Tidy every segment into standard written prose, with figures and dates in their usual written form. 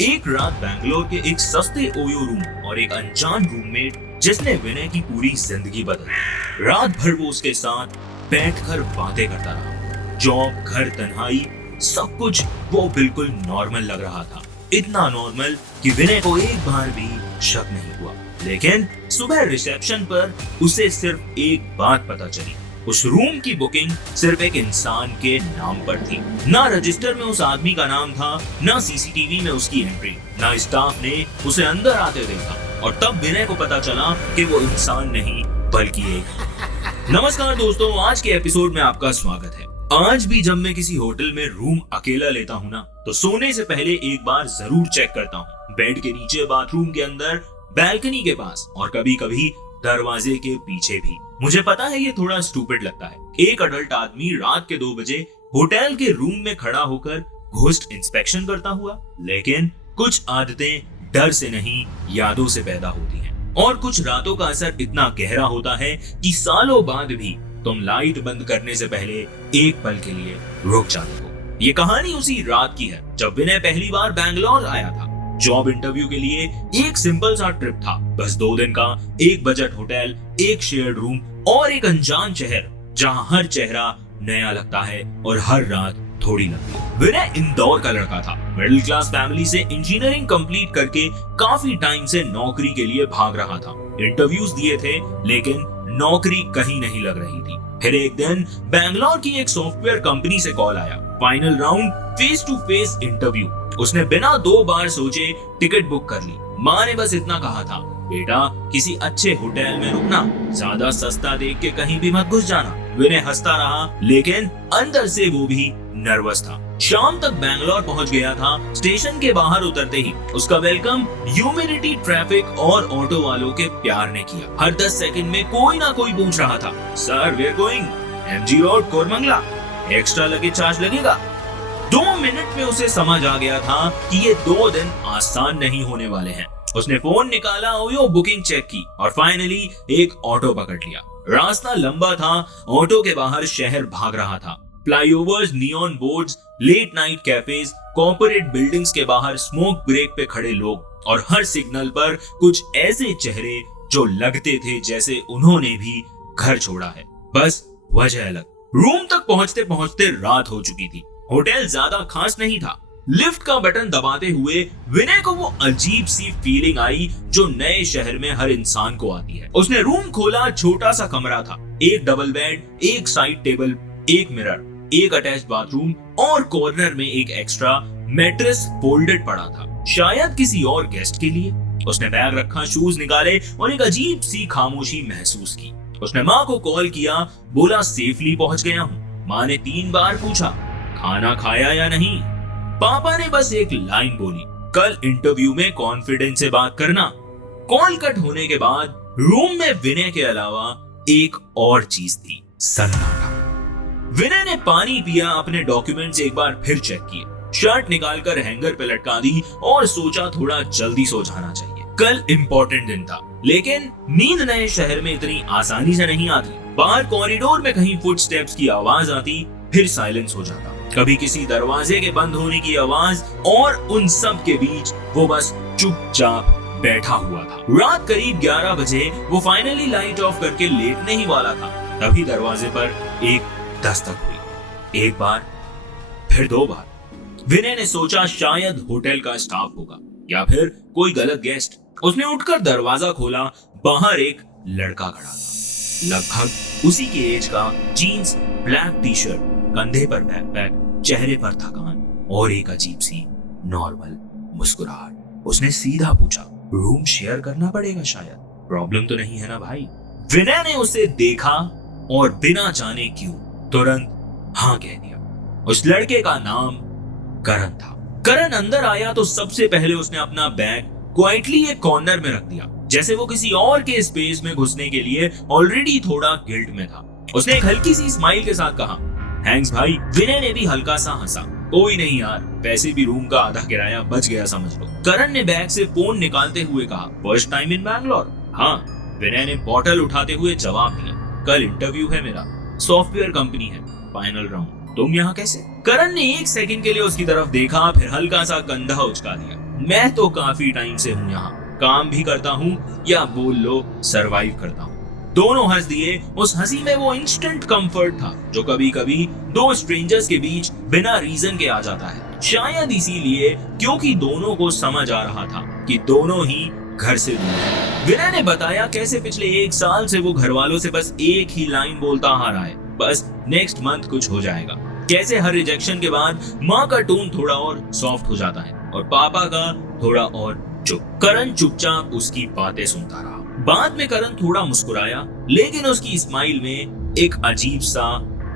एक रात बैंगलोर के एक सस्ते ओयो रूम और एक अनजान रूममेट जिसने विनय की पूरी जिंदगी बदली। रात भर वो उसके साथ बैठकर बातें करता रहा। जॉब, घर, तन्हाई, सब कुछ वो बिल्कुल नॉर्मल लग रहा था। इतना नॉर्मल कि विनय को एक बार भी शक नहीं हुआ। लेकिन सुबह रिसेप्शन पर उसे सिर्फ एक बात पता चली। उस रूम की बुकिंग सिर्फ एक इंसान के नाम पर थी। ना रजिस्टर में उस आदमी का नाम था, ना सीसीटीवी में उसकी एंट्री, ना स्टाफ ने उसे अंदर आते देखा। और तब विनय को पता चला कि वो इंसान नहीं बल्कि एक। नमस्कार दोस्तों, आज के एपिसोड में आपका स्वागत है। आज भी जब मैं किसी होटल में रूम अकेला लेता हूँ ना, तो सोने से पहले एक बार जरूर चेक करता हूँ। बेड के नीचे, बाथरूम के अंदर, बैल्कनी के पास और कभी कभी दरवाजे के पीछे भी। मुझे पता है ये थोड़ा स्टूपिड लगता है। एक अडल्ट आदमी रात के 2 बजे होटल के रूम में खड़ा होकर घोस्ट इंस्पेक्शन करता हुआ, लेकिन कुछ आदतें डर से नहीं, यादों से पैदा होती हैं। और कुछ रातों का असर इतना गहरा होता है कि सालों बाद भी तुम लाइट बंद करने से पहले एक पल के लिए रुक जाते हो। ये कहानी उसी रात की है जब विनय पहली बार बैंगलोर आया था। जॉब इंटरव्यू के लिए एक सिंपल सा ट्रिप था, बस 2 दिन का, एक बजट होटल, एक शेयर्ड रूम और एक अनजान शहर जहां हर चेहरा नया लगता है और हर रात थोड़ी लगती है। विनय इंदौर का लड़का था। मिडिल क्लास फैमिली से इंजीनियरिंग कंप्लीट करके काफी टाइम से नौकरी के लिए भाग रहा था। इंटरव्यूज दिए थे लेकिन नौकरी कहीं नहीं लग रही थी। फिर एक दिन बैंगलोर की एक सॉफ्टवेयर कंपनी से कॉल आया। Final round, face to face interview. उसने बिना 2 बार सोचे टिकट बुक कर ली। माँ ने बस इतना कहा था, बेटा किसी अच्छे होटल में रुकना, ज्यादा सस्ता देख के कहीं भी मत घुस जाना। विनय हंसता रहा लेकिन अंदर से वो भी नर्वस था। शाम तक बैंगलोर पहुंच गया था। स्टेशन के बाहर उतरते ही उसका वेलकम ह्यूमिडिटी, ट्रैफिक और ऑटो वालों के प्यार ने किया। हर 10 सेकंड में कोई ना कोई पूछ रहा था, sir we are going MG road, Koramangala, extra luggage charge लगेगा। 2 मिनट में उसे समझ आ गया था कि ये 2 दिन आसान नहीं होने वाले हैं। उसने फोन निकाला, ओयो बुकिंग चेक की और फाइनली एक ऑटो पकड़ लिया। रास्ता लंबा था, ऑटो के बाहर शहर भाग रहा था। Flyovers, neon boards, late night cafes, corporate buildings के बाहर स्मोक ब्रेक पे खड़े लोग और हर सिग्नल पर कुछ ऐसे चेहरे जो लगते थे जैसे उन्होंने भी घर छोड़ा है, बस वजह अलग। रूम तक पहुंचते पहुंचते रात हो चुकी थी। होटल ज्यादा खास नहीं था। लिफ्ट का बटन दबाते हुए विनय को वो अजीब सी फीलिंग आई जो नए शहर में हर इंसान को आती है। उसने रूम खोला। छोटा सा कमरा था, एक डबल बेड, एक साइड टेबल, एक मिरर, एक अटैच बाथरूम और कॉर्नर में एक एक्स्ट्रा मैट्रेस फोल्डेड पड़ा था, शायद किसी और गेस्ट के लिए। उसने बैग रखा, शूज निकाले और एक अजीब सी खामोशी महसूस की। उसने माँ को कॉल किया, बोला सेफली पहुंच गया हूँ। माँ ने 3 बार पूछा, खाना खाया या नहीं। पापा ने बस एक लाइन बोली, कल इंटरव्यू में कॉन्फिडेंस से बात करना। कॉल कट होने के बाद रूम में विनय के अलावा एक और चीज थी, सन्नाटा। विनय ने पानी पिया, अपने डॉक्यूमेंट्स एक बार फिर चेक किए, शर्ट निकालकर हैंगर पे लटका दी और सोचा थोड़ा जल्दी सो जाना चाहिए। कल इंपॉर्टेंट दिन था। लेकिन नींद नए शहर में इतनी आसानी से नहीं आती। बाहर कॉरिडोर में कहीं फुटस्टेप्स की आवाज आती, फिर साइलेंस हो जाता। कभी किसी दरवाजे के बंद होने की आवाज और उन सब के बीच वो बस चुपचाप बैठा हुआ था। रात करीब 11 बजे वो फाइनली लाइट ऑफ करके लेटने ही वाला था। तभी दरवाजे पर एक दस्तक हुई। एक बार, फिर 2 बार। विनय ने सोचा शायद होटल का स्टाफ होगा या फिर कोई गलत गेस्ट। उसने उठकर दरवाजा खोला। बाहर एक लड़का खड़ा था, लगभग उसी के एज का, जीन्स, ब्लैक टी शर्ट, कंधे पर बैकपैक, चेहरे पर थकान और एक अजीब सी नॉर्मल मुस्कुराहट। उसने सीधा पूछा, रूम शेयर करना पड़ेगा शायद, प्रॉब्लम तो नहीं है ना भाई। विनय ने उसे देखा और बिना जाने क्यों तुरंत हाँ कह दिया। उस लड़के का नाम करण था। करण अंदर आया तो सबसे पहले उसने अपना बैग क्वाइटली एक कॉर्नर में रख दिया, जैसे वो किसी और के स्पेस में घुसने के लिए ऑलरेडी थोड़ा गिल्ट में था। उसने एक हल्की सी स्माइल के साथ कहा, थैंक्स भाई। विनय ने भी हल्का सा हंसा, कोई नहीं यार, वैसे भी रूम का आधा किराया बच गया समझ लो। करण ने बैग से फोन निकालते हुए कहा, फर्स्ट टाइम इन बैंगलोर? हाँ। विनय ने बॉटल उठाते हुए जवाब दिया, कल इंटरव्यू है मेरा, सॉफ्टवेयर कंपनी है, फाइनल राउंड। तुम यहाँ कैसे? करण ने 1 सेकंड के लिए उसकी तरफ देखा, फिर हल्का सा कंधा उचका दिया। मैं तो काफी टाइम से हूँ यहाँ, काम भी करता हूँ या बोल लो सरवाइव करता हूँ। दोनों हंस दिए। उस हंसी में वो इंस्टेंट कंफर्ट था जो कभी कभी दो स्ट्रेंजर्स के बीच बिना रीजन के आ जाता है। शायद इसीलिए क्योंकि दोनों को समझ आ रहा था कि दोनों ही घर से दूर हैं। विनय ने बताया कैसे पिछले 1 साल से वो घर वालों से बस एक ही लाइन बोलता आ रहा है, बस नेक्स्ट मंथ कुछ हो जाएगा। कैसे हर रिजेक्शन के बाद माँ का टोन थोड़ा और सॉफ्ट हो जाता है और पापा का थोड़ा और चुप। करण चुपचाप उसकी बातें सुनता रहा। बाद में करण थोड़ा मुस्कुराया, लेकिन उसकी स्माइल में एक अजीब सा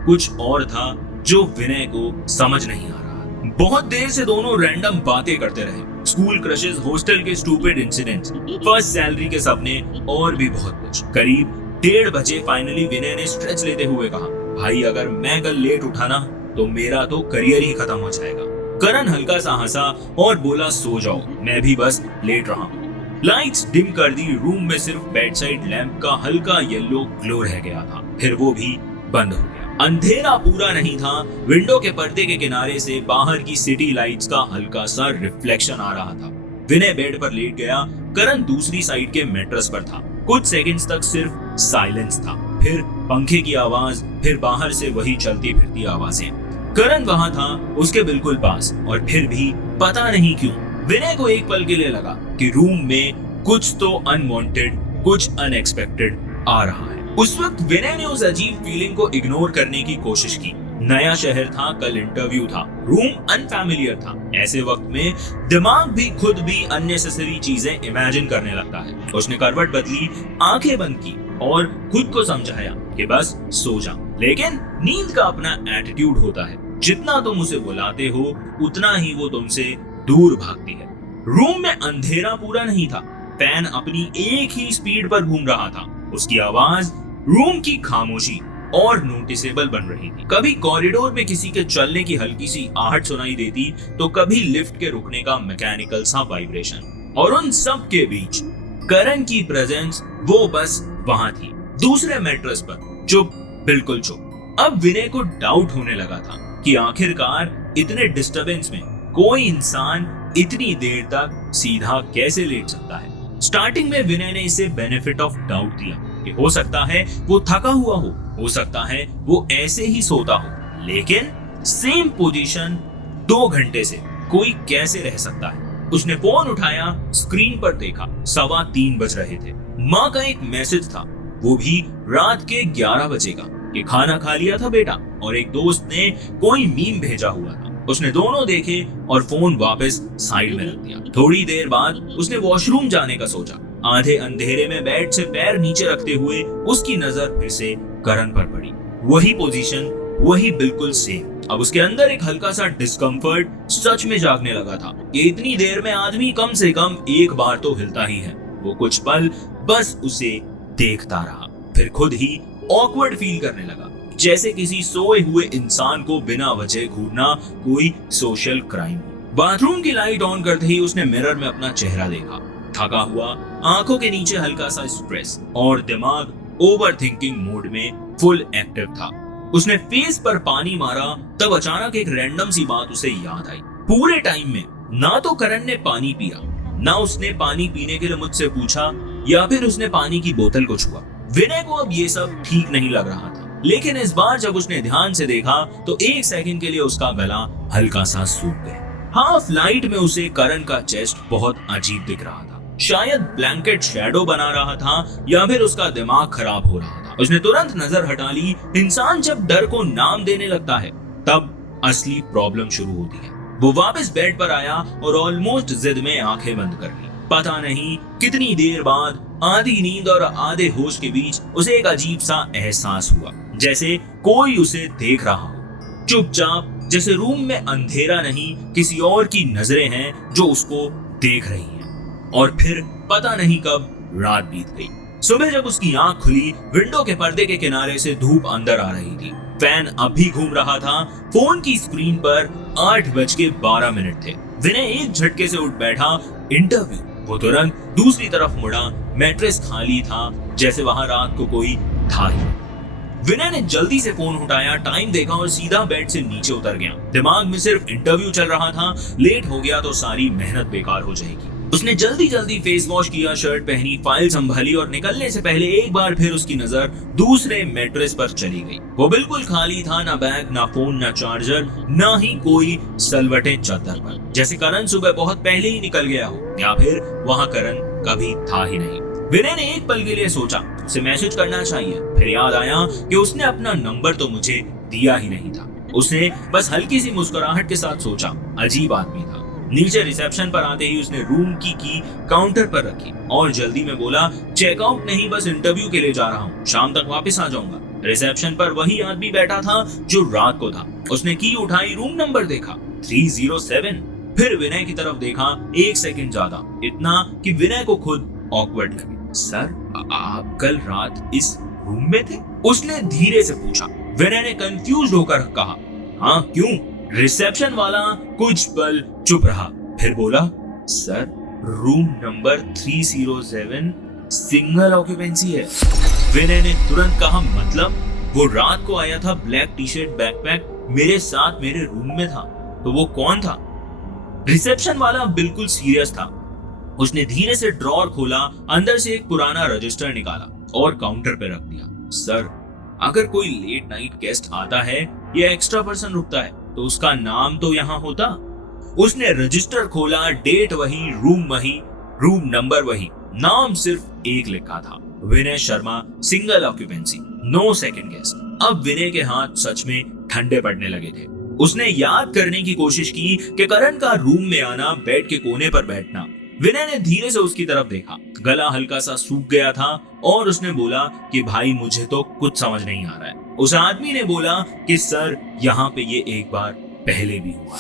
कुछ और था जो विनय को समझ नहीं आ रहा। बहुत देर से दोनों रैंडम बातें करते रहे। स्कूल क्रशेस, हॉस्टल के स्टूपिड इंसिडेंट्स, फर्स्ट सैलरी के सपने और भी बहुत कुछ। करीब 1:30 बजे फाइनली विनय ने स्ट्रेच लेते हुए कहा, भाई अगर मैं कल लेट उठा ना तो मेरा तो करियर ही खत्म हो जाएगा। करण हल्का सा हंसा और बोला, सो जाओ, मैं भी बस लेट रहा हूँ। लाइट्स डिम कर दी। रूम में सिर्फ बेड साइड लैंप का हल्का येलो ग्लो रह गया था, फिर वो भी बंद हो गया। अंधेरा पूरा नहीं था। विंडो के पर्दे के किनारे से बाहर की सिटी लाइट्स का हल्का सा रिफ्लेक्शन आ रहा था। विनय बेड पर लेट गया। करण दूसरी साइड के मैट्रेस पर था। कुछ सेकंड्स तक सिर्फ साइलेंस था, फिर पंखे की आवाज, फिर बाहर से वही चलती फिरती आवाजें। करण वहां था, उसके बिल्कुल पास, और फिर भी पता नहीं क्यों विनय को एक पल के लिए लगा कि रूम में कुछ तो अनवांटेड, कुछ अनएक्सपेक्टेड आ रहा है। उस वक्त विनय ने उस अजीब फीलिंग को इग्नोर करने की कोशिश की। नया शहर था, कल इंटरव्यू था, रूम अनफैमिलियर था। ऐसे वक्त में दिमाग भी खुद भी अननेसेसरी चीजें इमेजिन करने लगता है। उसने करवट बदली, आंखें बंद की और खुद को समझाया कि बस सो जा। लेकिन नींद का अपना एटीट्यूड होता है, जितना तुम उसे बुलाते हो उतना ही वो तुमसे दूर भागती है। रूम में अंधेरा पूरा नहीं था। फैन अपनी एक ही स्पीड पर घूम रहा था। उसकी आवाज रूम की खामोशी और नोटिसेबल बन रही थी। कभी कॉरिडोर में किसी के चलने की हल्की सी आहट सुनाई देती, तो कभी लिफ्ट के रुकने का मैकेनिकल सा वाइब्रेशन। और उन सब के बीच करण की प्रेजेंस, वो बस वहां थी, दूसरे मैट्रेस पर, चुप, बिल्कुल चुप। अब विनय को डाउट होने लगा था कि आखिरकार इतने डिस्टरबेंस में कोई इंसान इतनी देर तक सीधा कैसे लेट सकता है। स्टार्टिंग में विनय ने इसे बेनिफिट ऑफ डाउट दिया कि हो सकता है वो थका हुआ हो सकता है वो ऐसे ही सोता हो, लेकिन सेम पोजीशन 2 घंटे से कोई कैसे रह सकता है। उसने फोन उठाया, स्क्रीन पर देखा, 3:15 बज रहे थे। माँ का एक मैसेज था, वो भी रात के 11 बजे का, कि खाना खा लिया था बेटा, और एक दोस्त ने कोई मीम भेजा हुआ था। उसने दोनों देखे और फोन वापस साइड में रख दिया। थोड़ी देर बाद उसने वॉशरूम जाने का सोचा। आधे अंधेरे में बेड से पैर नीचे रखते हुए उसकी नजर फिर से करण पर पड़ी। वही पोजीशन, वही बिल्कुल सेम। अब उसके अंदर एक हल्का सा डिस्कम्फर्ट सच में जागने लगा था कि इतनी देर में आदमी कम से कम एक बार तो हिलता ही है। वो कुछ पल बस उसे देखता रहा, फिर खुद ही ऑकवर्ड फील करने लगा, जैसे किसी सोए हुए इंसान को बिना वजह घूरना कोई सोशल क्राइम। बाथरूम की लाइट ऑन करते ही उसने मिरर में अपना चेहरा देखा। थका हुआ, आंखों के नीचे हल्का सा स्ट्रेस और दिमाग ओवरथिंकिंग मोड में फुल एक्टिव था। उसने फेस पर पानी मारा, तब अचानक एक रैंडम सी बात उसे याद आई। पूरे टाइम में ना तो करण ने पानी पिया, ना उसने पानी पीने के लिए मुझसे पूछा या फिर उसने पानी की बोतल को छुआ। विनय को अब ये सब ठीक नहीं लग रहा था, लेकिन इस बार जब उसने ध्यान से देखा तो 1 सेकंड के लिए उसका गला हल्का सा सूख गया। हाफ लाइट में उसे करण का चेस्ट बहुत अजीब दिख रहा था। शायद ब्लैंकेट शैडो बना रहा था या फिर उसका दिमाग खराब हो रहा था। उसने तुरंत नजर हटा ली। इंसान जब डर को नाम देने लगता है तब असली प्रॉब्लम शुरू होती है। वो वापस बेड पर आया और ऑलमोस्ट जिद में आंखें बंद कर ली। पता नहीं कितनी देर बाद आधी नींद और आधे होश के बीच उसे एक अजीब सा एहसास हुआ, जैसे कोई उसे देख रहा हो, चुपचाप, जैसे रूम में अंधेरा नहीं, किसी और की नजरें हैं जो उसको देख रही हैं। और फिर पता नहीं कब रात बीत गई। सुबह जब उसकी आंख खुली, विंडो के पर्दे के किनारे से धूप अंदर आ रही थी। फैन अब भी घूम रहा था। फोन की स्क्रीन पर 8:12 थे। विनय एक झटके से उठ बैठा। इंटरव्यू। वो तुरंत दूसरी तरफ मुड़ा। मैट्रेस खाली था, जैसे वहां रात को कोई था ही। विनय ने जल्दी से फोन उठाया, टाइम देखा और सीधा बेड से नीचे उतर गया। दिमाग में सिर्फ इंटरव्यू चल रहा था, लेट हो गया तो सारी मेहनत बेकार हो जाएगी। उसने जल्दी जल्दी फेस वॉश किया, शर्ट पहनी, फाइल संभाली और निकलने से पहले एक बार फिर उसकी नजर दूसरे मैट्रेस पर चली गई। वो बिल्कुल खाली था, ना बैग, ना फोन, ना चार्जर, ना ही कोई सलवटे चादर पर। जैसे करण सुबह बहुत पहले ही निकल गया हो या फिर वहां करण कभी था ही नहीं। विनय ने एक पल के लिए सोचा उसे मैसेज करना चाहिए, फिर याद आया कि उसने अपना नंबर तो मुझे दिया ही नहीं था। उसने बस हल्की सी मुस्कुराहट के साथ सोचा, अजीब आदमी था। नीचे रिसेप्शन पर आते ही उसने रूम की काउंटर पर रखी और जल्दी में बोला, चेकआउट नहीं, बस इंटरव्यू के लिए जा रहा हूँ, शाम तक वापस आ जाऊंगा। रिसेप्शन पर वही आदमी बैठा था जो रात को था। उसने की उठाई, रूम नंबर देखा 307, फिर विनय की तरफ देखा, 1 सेकंड ज्यादा, इतना कि विनय को खुद ऑकवर्ड लगे। सर, आप कल रात इस रूम में थे? उसने धीरे से पूछा। विनय ने कंफ्यूज होकर कहा, हाँ, क्यों? रिसेप्शन वाला कुछ पल चुप रहा, फिर बोला, sir, room number 307 single occupancy है। विनय ने तुरंत कहा, मतलब? वो रात को आया था, ब्लैक टी शर्ट, बैकपैक, मेरे साथ मेरे रूम में था, तो वो कौन था? रिसेप्शन वाला बिल्कुल सीरियस था। उसने धीरे से ड्रॉर खोला, अंदर से एक पुराना रजिस्टर निकाला और काउंटर पे रख दिया। सर, अगर कोई लेट नाइट गेस्ट आता है या एक्स्ट्रा पर्सन रुकता है तो उसका नाम तो यहाँ होता। उसने रजिस्टर खोला, डेट वही, रूम वही, रूम नंबर वही, नाम सिर्फ एक लिखा था, Vinay Sharma, single occupancy, no second guest. अब विनय के हाथ सच में ठंडे पड़ने लगे थे। उसने याद करने की कोशिश की कि करण का रूम में आना, बेड के कोने पर बैठना। विनय ने धीरे से उसकी तरफ देखा, गला हल्का सा सूख गया था और उसने बोला कि भाई, मुझे तो कुछ समझ नहीं आ रहा है। उस आदमी ने बोला कि सर, यहाँ पे ये एक बार पहले भी हुआ।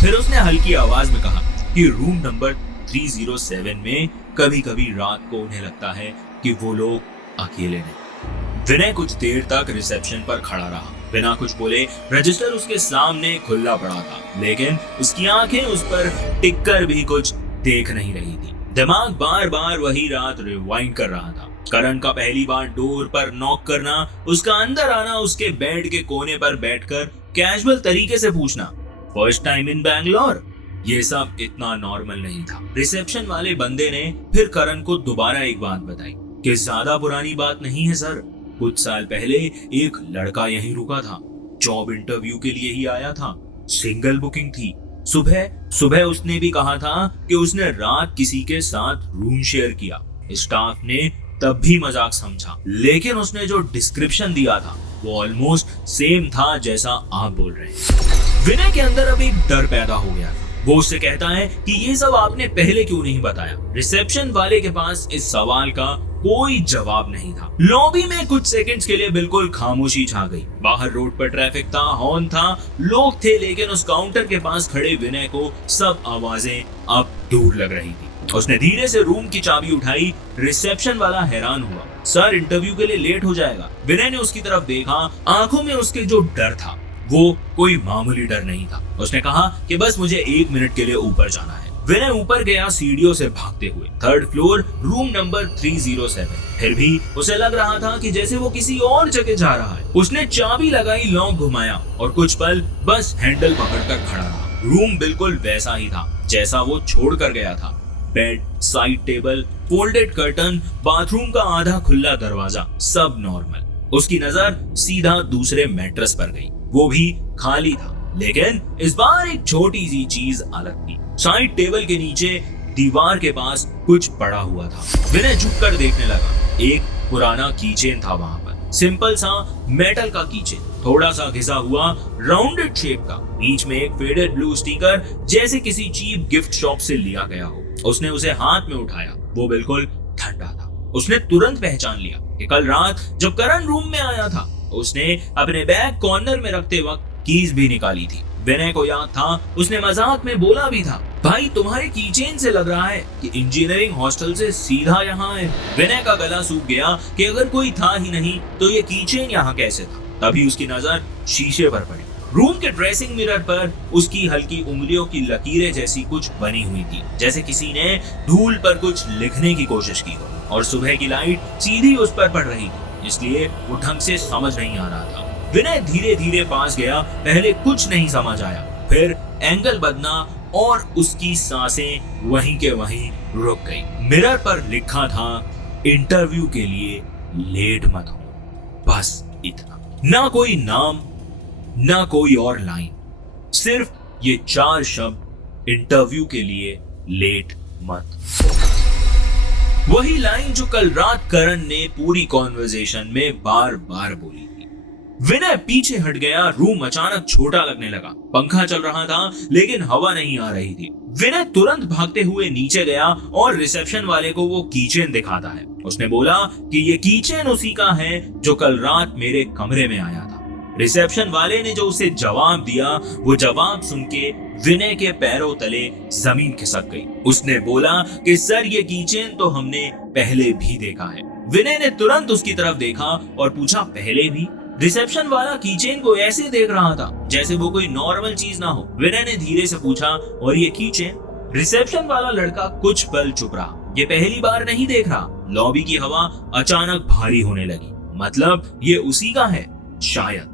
फिर उसने हल्की आवाज में कहा कि रूम नंबर 307 में कभी कभी रात को उन्हें लगता है कि वो लोग अकेले नहीं। विनय कुछ देर तक रिसेप्शन पर खड़ा रहा, बिना कुछ बोले। रजिस्टर उसके सामने खुला पड़ा था, लेकिन उसकी आंखें उस पर टिककर भी कुछ देख नहीं रही थी। दिमाग बार बार वही रात रिवाइंड कर रहा था। करण का पहली बार डोर पर नॉक करना, उसका अंदर आना, उसके बेड के कोने पर बैठकर कैजुअल तरीके से पूछना, फर्स्ट टाइम इन बैंगलोर। ये सब इतना नॉर्मल नहीं था। रिसेप्शन वाले बंदे ने फिर करण को दोबारा एक बात बताई कि ज्यादा पुरानी बात नहीं है सर, कुछ साल पहले एक लड़का यहीं रुका था, जॉब इंटरव्यू के लिए ही आया था, सिंगल बुकिंग थी। सुबह उसने भी कहा था कि उसने रात किसी के साथ रूम शेयर किया। स्टाफ ने तब भी मजाक समझा, लेकिन उसने जो डिस्क्रिप्शन दिया था वो ऑलमोस्ट सेम था जैसा आप बोल रहे हैं। विनय के अंदर अब एक डर पैदा हो गया था। वो उससे कहता है कि ये सब आपने पहले क्यों नहीं बताया। रिसेप्शन वाले के पास इस सवाल का कोई जवाब नहीं था। लॉबी में कुछ सेकंड्स के लिए बिल्कुल खामोशी छा गई। बाहर रोड पर ट्रैफिक था, हॉर्न था, लोग थे, लेकिन उस काउंटर के पास खड़े विनय को सब आवाजें अब दूर लग रही थी। उसने धीरे से रूम की चाबी उठाई। रिसेप्शन वाला हैरान हुआ, सर, इंटरव्यू के लिए लेट हो जाएगा। विनय ने उसकी तरफ देखा, आंखों में उसके जो डर था वो कोई मामूली डर नहीं था। उसने कहा कि बस मुझे 1 मिनट के लिए ऊपर जाना है। विनय ऊपर गया, सीढ़ियों से भागते हुए, 3rd फ्लोर, रूम नंबर 307। फिर भी उसे लग रहा था कि जैसे वो किसी और जगह जा रहा है। उसने चाबी लगाई, लॉक घुमाया और कुछ पल बस हैंडल पकड़कर खड़ा रहा। रूम बिल्कुल वैसा ही था जैसा वो छोड़ कर गया था। Bed, side table, folded curtain, bathroom का आधा खुला दरवाजा, सब नॉर्मल। उसकी नजर सीधा दूसरे मैट्रेस पर गई, वो भी खाली था, लेकिन इस बार एक छोटी सी चीज अलग थी। साइड टेबल के नीचे दीवार के पास कुछ पड़ा हुआ था। विनय झुककर देखने लगा। एक पुराना कीचेन था वहां पर, सिंपल सा मेटल का कीचेन, थोड़ा सा घिसा हुआ, राउंडेड शेप का, बीच में एक फेडेड ब्लू स्टिकर, जैसे किसी चीप गिफ्ट शॉप से लिया गया हो। उसने उसे हाथ में उठाया, वो बिल्कुल ठंडा था। उसने तुरंत पहचान लिया कि कल रात जब करण रूम में आया था, उसने अपने बैग कॉर्नर में रखते वक्त कीज भी निकाली थी। विनय को याद था, उसने मजाक में बोला भी था, भाई तुम्हारे कीचेन से लग रहा है कि इंजीनियरिंग हॉस्टल से सीधा यहाँ है। विनय का गला सूख गया कि अगर कोई था ही नहीं तो ये कीचेन यहाँ कैसे था। तभी उसकी नजर शीशे पर पड़ी। रूम के ड्रेसिंग मिरर पर उसकी हल्की उंगलियों की लकीरें जैसी कुछ बनी हुई थी, जैसे किसी ने धूल पर कुछ लिखने की कोशिश की हो, और सुबह की लाइट सीधी उस पर पड़ रही थी। इसलिए वो ढंग से समझ नहीं आ रहा था। विनय धीरे धीरे पास गया। पहले कुछ नहीं समझ आया, फिर एंगल बदला और उसकी सांसें वहीं के वहीं रुक गई। मिरर पर लिखा था, इंटरव्यू के लिए लेट मत हो। बस इतना, ना कोई नाम ना कोई और लाइन, सिर्फ ये 4 शब्द, इंटरव्यू के लिए लेट मत। वही लाइन जो कल रात करण ने पूरी कॉन्वर्सेशन में बार बार बोली थी। विनय पीछे हट गया। रूम अचानक छोटा लगने लगा। पंखा चल रहा था लेकिन हवा नहीं आ रही थी। विनय तुरंत भागते हुए नीचे गया और रिसेप्शन वाले को वो कीचेन दिखाता है। उसने बोला कि ये कीचेन उसी का है जो कल रात मेरे कमरे में आया था। रिसेप्शन वाले ने जो उसे जवाब दिया, वो जवाब सुन के विनय के पैरों तले जमीन खिसक गई। उसने बोला कि सर, ये कीचेन तो हमने पहले भी देखा है। विनय ने तुरंत उसकी तरफ देखा और पूछा, पहले भी? रिसेप्शन वाला कीचेन को ऐसे देख रहा था जैसे वो कोई नॉर्मल चीज ना हो। विनय ने धीरे से पूछा, और ये कीचेन? रिसेप्शन वाला लड़का कुछ पल चुप रहा। ये पहली बार नहीं देख रहा। लॉबी की हवा अचानक भारी होने लगी। मतलब ये उसी का है शायद।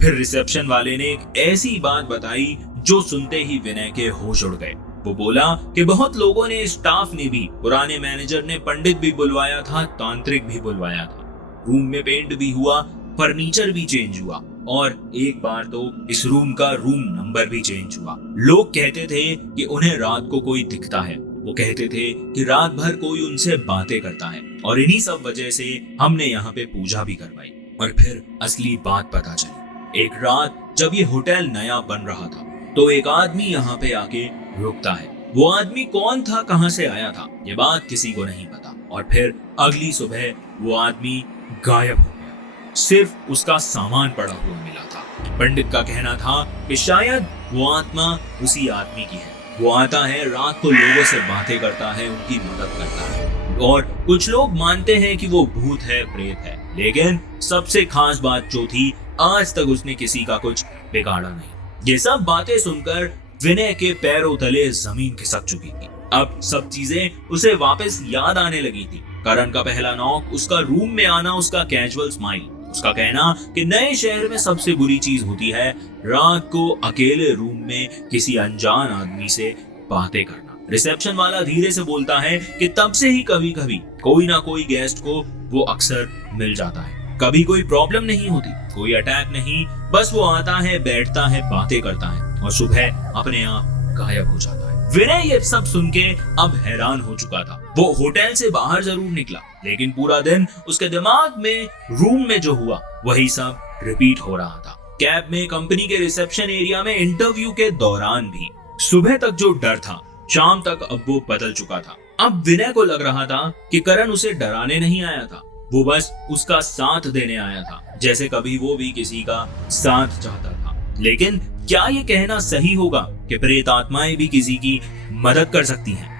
फिर रिसेप्शन वाले ने एक ऐसी बात बताई जो सुनते ही विनय के होश उड़ गए। वो बोला कि बहुत लोगों ने, स्टाफ ने भी, पुराने मैनेजर ने पंडित भी बुलवाया था, तांत्रिक भी बुलवाया था, रूम में पेंट भी हुआ, फर्नीचर भी चेंज हुआ और एक बार तो इस रूम का रूम नंबर भी चेंज हुआ। लोग कहते थे कि उन्हें रात को कोई दिखता है। वो कहते थे कि रात भर कोई उनसे बातें करता है और इन्हीं सब वजह से हमने यहाँ पे पूजा भी करवाई। और फिर असली बात पता चली। एक रात जब ये होटल नया बन रहा था तो एक आदमी यहाँ पे आके रुकता है। वो आदमी कौन था, कहाँ से आया था, ये बात किसी को नहीं पता। और फिर अगली सुबह वो आदमी गायब हो गया। सिर्फ उसका सामान पड़ा हुआ मिला था। पंडित का कहना था कि शायद वो आत्मा उसी आदमी की है। वो आता है, रात को लोगों से बातें करता है, उनकी मदद करता है। और कुछ लोग मानते हैं कि वो भूत है, प्रेत है। लेकिन सबसे खास बात जो थी, आज तक उसने किसी का कुछ बिगाड़ा नहीं। ये सब बातें सुनकर विनय के पैरों तले जमीन खिसक चुकी थी। अब सब चीजें उसे वापस याद आने लगी थी। करण का पहला नॉक, उसका रूम में आना, उसका कैजुअल स्माइल, उसका कहना कि नए शहर में सबसे बुरी चीज होती है रात को अकेले रूम में किसी अनजान आदमी से बातें करना। रिसेप्शन वाला धीरे से बोलता है कि तब से ही कभी कभी कोई ना कोई गेस्ट को वो अक्सर मिल जाता है। कभी कोई प्रॉब्लम नहीं होती, कोई अटैक नहीं, बस वो आता है, बैठता है, बातें करता है और सुबह अपने आप गायब हो जाता है। विनय ये सब सुन के अब हैरान हो चुका था। वो होटल से बाहर जरूर निकला, लेकिन पूरा दिन उसके दिमाग में रूम में जो हुआ वही सब रिपीट हो रहा था। कैब में, कंपनी के रिसेप्शन एरिया में, इंटरव्यू के दौरान भी। सुबह तक जो डर था, शाम तक अब वो बदल चुका था। अब विनय को लग रहा था कि करण उसे डराने नहीं आया था, वो बस उसका साथ देने आया था, जैसे कभी वो भी किसी का साथ चाहता था। लेकिन क्या ये कहना सही होगा कि प्रेत आत्माएं भी किसी की मदद कर सकती हैं?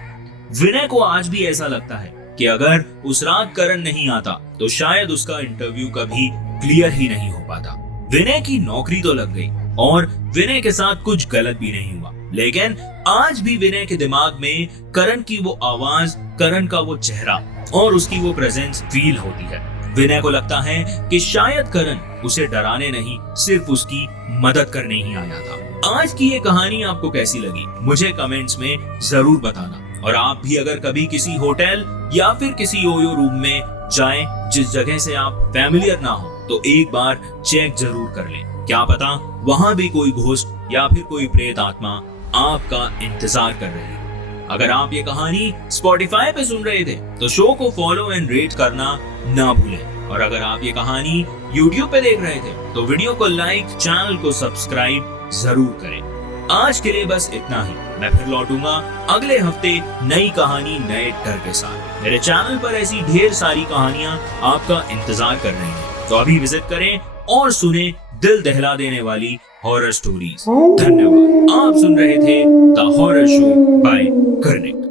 विनय को आज भी ऐसा लगता है कि अगर उस रात करण नहीं आता तो शायद उसका इंटरव्यू कभी क्लियर ही नहीं हो पाता। विनय की नौकरी तो लग गई और विनय के साथ कुछ गलत भी नहीं हुआ, लेकिन आज भी विनय के दिमाग में करण की वो आवाज, करण का वो चेहरा और उसकी वो प्रेजेंस फील होती है। विनय को लगता है कि शायद करण उसे डराने नहीं, सिर्फ उसकी मदद करने ही आया था। आज की ये कहानी आपको कैसी लगी मुझे कमेंट्स में जरूर बताना। और आप भी अगर कभी किसी होटल या फिर किसी ओयो रूम में जाएं जिस जगह से आप फैमिलियर ना हो, तो एक बार चेक जरूर कर लें। क्या पता वहां भी कोई घोस्ट या फिर कोई प्रेत आत्मा आपका इंतजार कर रही है। अगर आप ये कहानी स्पॉटिफाई पे सुन रहे थे तो शो को फॉलो एंड रेट करना ना भूलें। और अगर आप ये कहानी यूट्यूब पे देख रहे थे तो वीडियो को लाइक, चैनल को सब्सक्राइब जरूर करें। आज के लिए बस इतना ही। मैं फिर लौटूंगा अगले हफ्ते नई कहानी, नए डर के साथ। मेरे चैनल पर ऐसी ढेर सारी कहानियां आपका इंतजार कर रही हैं, तो अभी विजिट करें और सुने दिल दहला देने वाली हॉरर स्टोरीज। धन्यवाद। आप सुन रहे थे the horror show by Karnik.